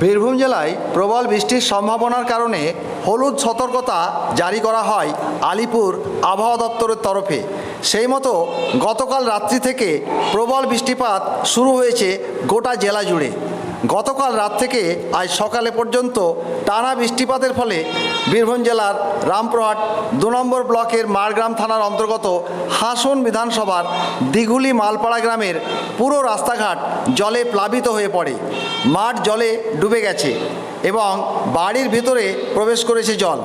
বীরভূম জেলায় প্রবল বৃষ্টির সম্ভাবনার কারণে হলুদ সতর্কতা জারি করা হয় আলিপুর আবহাওয়া দপ্তরের তরফে। সেই মতো গতকাল রাত্রি থেকে প্রবল বৃষ্টিপাত শুরু হয়েছে গোটা জেলা জুড়ে। গতকাল রাত থেকে আজ সকালে পর্যন্ত টানা বৃষ্টিপাতের ফলে বীরভূম জেলার রামপুরহাট 2 নম্বর ব্লকের মারগ্রাম থানার অন্তর্গত হাসন বিধানসভার দিঘুলি মালপাড়া গ্রামের পুরো রাস্তাঘাট জলে প্লাবিত হয়ে পড়ে। মাঠ জলে ডুবে গেছে এবং বাড়ির ভিতরে প্রবেশ করেছে জল।